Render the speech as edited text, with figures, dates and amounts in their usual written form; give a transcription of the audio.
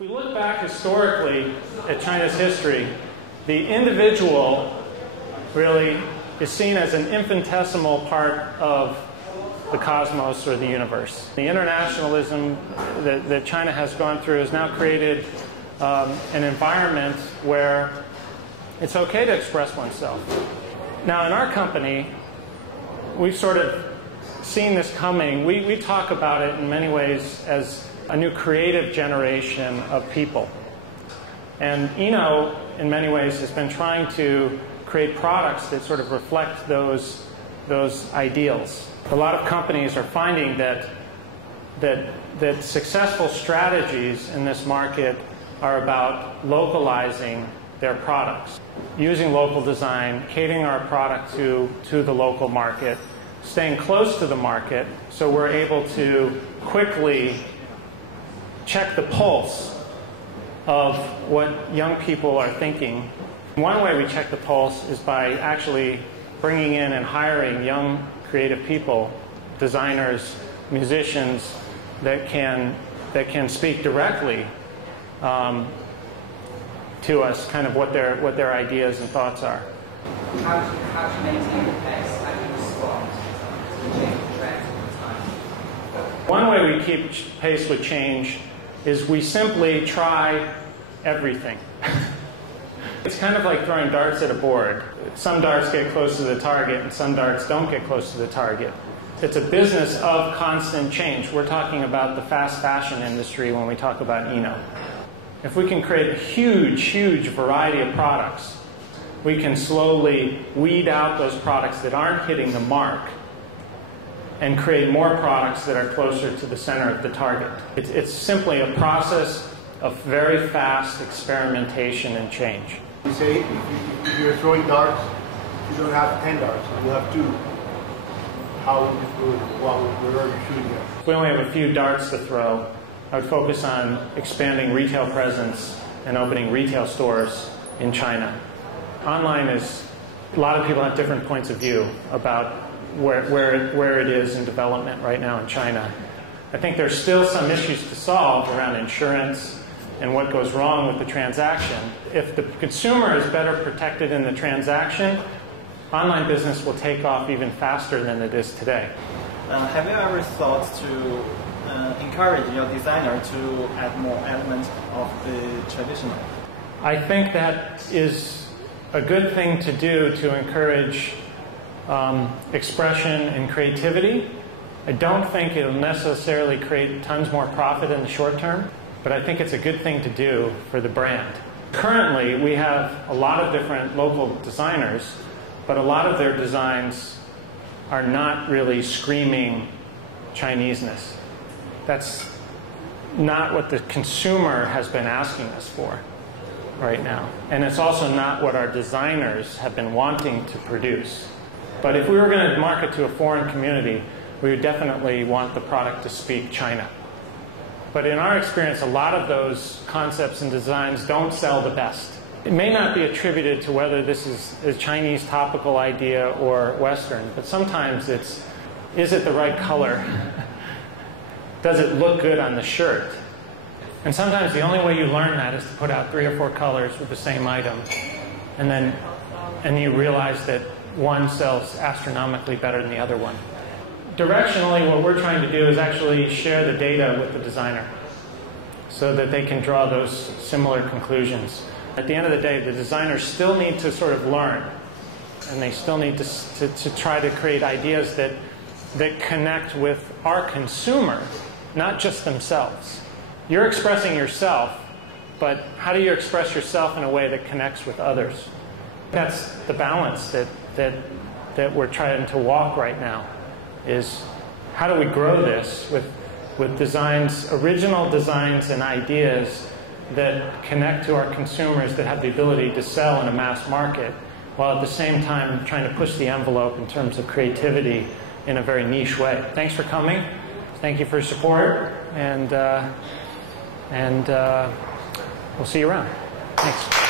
If we look back historically at China's history, the individual really is seen as an infinitesimal part of the cosmos or the universe. The internationalism that China has gone through has now created an environment where it's okay to express oneself. Now, in our company, we've sort of seen this coming. We talk about it in many ways as a new creative generation of people. And Eno, in many ways, has been trying to create products that sort of reflect those ideals. A lot of companies are finding that successful strategies in this market are about localizing their products, using local design, catering our product to the local market, staying close to the market so we're able to quickly check the pulse of what young people are thinking. One way we check the pulse is by actually bringing in and hiring young creative people, designers, musicians that can speak directly to us, kind of what their ideas and thoughts are. How do you maintain the pace? How do you respond to the changing trends all the time? One way we keep pace with change is we simply try everything. It's kind of like throwing darts at a board. Some darts get close to the target and some darts don't get close to the target. It's a business of constant change. We're talking about the fast fashion industry when we talk about Eno. If we can create a huge, huge variety of products, we can slowly weed out those products that aren't hitting the mark and create more products that are closer to the center of the target. It's simply a process of very fast experimentation and change. You say if you're throwing darts, you don't have 10 darts, you have 2. How would you throw it? Where are you shooting at? If we only have a few darts to throw, I would focus on expanding retail presence and opening retail stores in China. Online is, a lot of people have different points of view about where it is in development right now in China. I think there's still some issues to solve around insurance and what goes wrong with the transaction. If the consumer is better protected in the transaction, online business will take off even faster than it is today. Have you ever thought to encourage your designer to add more elements of the traditional? I think that is a good thing to do to encourage expression and creativity. I don't think it'll necessarily create tons more profit in the short term, but I think it's a good thing to do for the brand. Currently, we have a lot of different local designers, but a lot of their designs are not really screaming Chineseness. That's not what the consumer has been asking us for right now. And it's also not what our designers have been wanting to produce. But if we were going to market to a foreign community, we would definitely want the product to speak China. But in our experience, a lot of those concepts and designs don't sell the best. It may not be attributed to whether this is a Chinese topical idea or Western, but sometimes it's, is it the right color? Does it look good on the shirt? And sometimes the only way you learn that is to put out 3 or 4 colors with the same item, and you realize that one sells astronomically better than the other one. Directionally, what we're trying to do is actually share the data with the designer so that they can draw those similar conclusions. At the end of the day, the designers still need to sort of learn, and they still need to try to create ideas that connect with our consumer, not just themselves. You're expressing yourself, but how do you express yourself in a way that connects with others? That's the balance that we're trying to walk right now, is how do we grow this with designs, original designs and ideas that connect to our consumers, that have the ability to sell in a mass market, while at the same time trying to push the envelope in terms of creativity in a very niche way. Thanks for coming. Thank you for your support, and we'll see you around. Thanks.